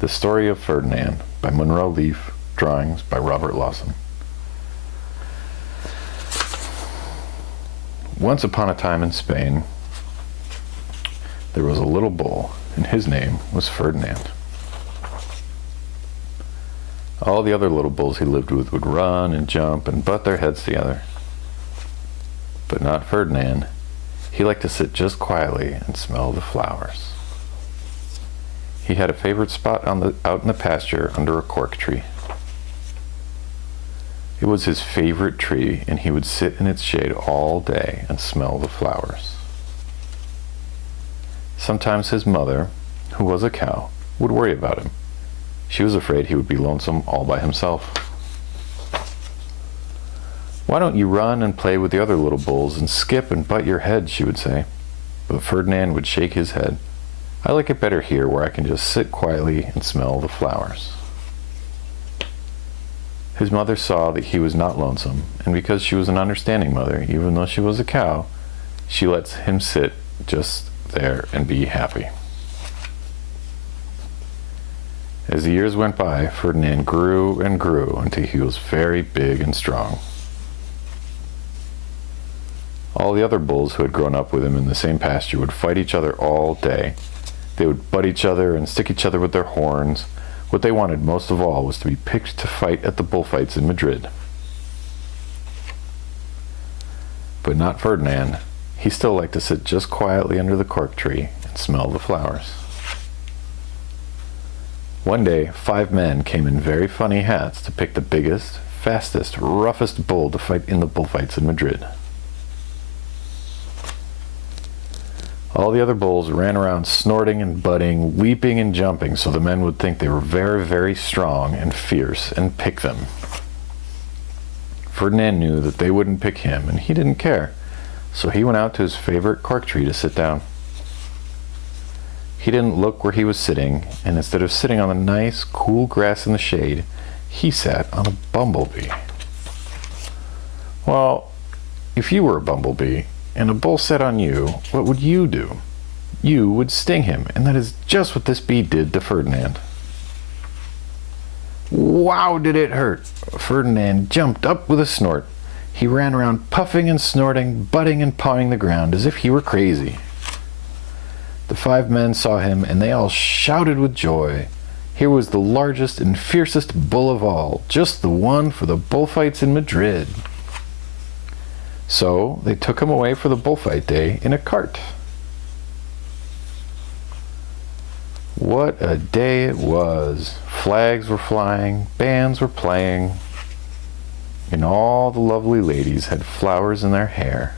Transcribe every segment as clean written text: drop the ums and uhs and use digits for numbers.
The Story of Ferdinand by Monroe Leaf, drawings by Robert Lawson. Once upon a time in Spain, there was a little bull, and his name was Ferdinand. All the other little bulls he lived with would run and jump and butt their heads together. But not Ferdinand. He liked to sit just quietly and smell the flowers. He had a favorite spot out in the pasture under a cork tree. It was his favorite tree, and he would sit in its shade all day and smell the flowers. Sometimes his mother, who was a cow, would worry about him. She was afraid he would be lonesome all by himself. "Why don't you run and play with the other little bulls and skip and butt your head?" she would say. But Ferdinand would shake his head. "I like it better here, where I can just sit quietly and smell the flowers." His mother saw that he was not lonesome, and because she was an understanding mother, even though she was a cow, she lets him sit just there and be happy. As the years went by, Ferdinand grew and grew until he was very big and strong. All the other bulls who had grown up with him in the same pasture would fight each other all day. They would butt each other and stick each other with their horns. What they wanted most of all was to be picked to fight at the bullfights in Madrid. But not Ferdinand. He still liked to sit just quietly under the cork tree and smell the flowers. One day, 5 men came in very funny hats to pick the biggest, fastest, roughest bull to fight in the bullfights in Madrid. All the other bulls ran around snorting and butting, leaping and jumping, so the men would think they were very, very strong and fierce and pick them. Ferdinand knew that they wouldn't pick him, and he didn't care, so he went out to his favorite cork tree to sit down. He didn't look where he was sitting, and instead of sitting on the nice, cool grass in the shade, he sat on a bumblebee. Well, if you were a bumblebee, and a bull sat on you, what would you do? You would sting him, and that is just what this bee did to Ferdinand. Wow, did it hurt! Ferdinand jumped up with a snort. He ran around puffing and snorting, butting and pawing the ground as if he were crazy. The 5 men saw him, and they all shouted with joy. Here was the largest and fiercest bull of all, just the one for the bullfights in Madrid. So they took him away for the bullfight day in a cart. What a day it was! Flags were flying, bands were playing, and all the lovely ladies had flowers in their hair.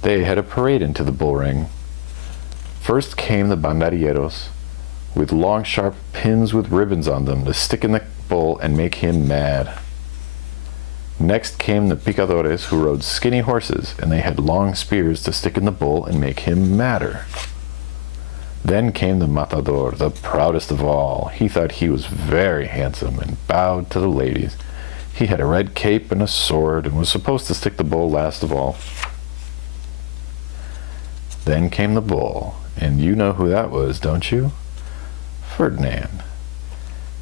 They had a parade into the bull ring. First came the banderilleros, with long sharp pins with ribbons on them to stick in the bull and make him mad. Next came the picadores, who rode skinny horses, and they had long spears to stick in the bull and make him madder. Then came the matador, the proudest of all. He thought he was very handsome and bowed to the ladies. He had a red cape and a sword and was supposed to stick the bull last of all. Then came the bull, and you know who that was, don't you? Ferdinand.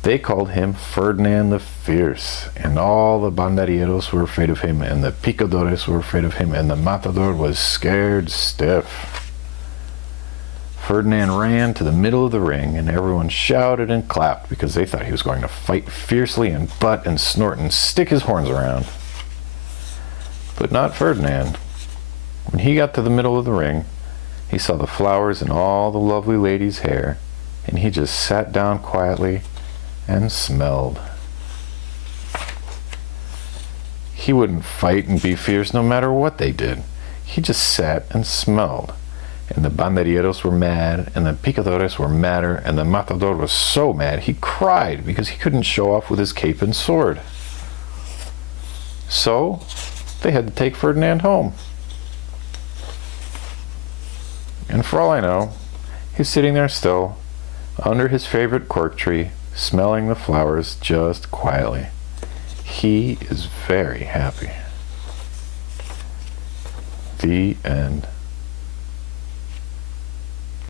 They called him Ferdinand the Fierce, and all the banderilleros were afraid of him, and the picadores were afraid of him, and the matador was scared stiff. Ferdinand ran to the middle of the ring, and everyone shouted and clapped because they thought he was going to fight fiercely and butt and snort and stick his horns around. But not Ferdinand. When he got to the middle of the ring, he saw the flowers in all the lovely ladies' hair, and he just sat down quietly and smelled. He wouldn't fight and be fierce no matter what they did. He just sat and smelled. And the banderilleros were mad, and the picadores were madder, and the matador was so mad he cried because he couldn't show off with his cape and sword. So they had to take Ferdinand home. And for all I know, he's sitting there still, under his favorite cork tree, smelling the flowers just quietly. He is very happy. The end.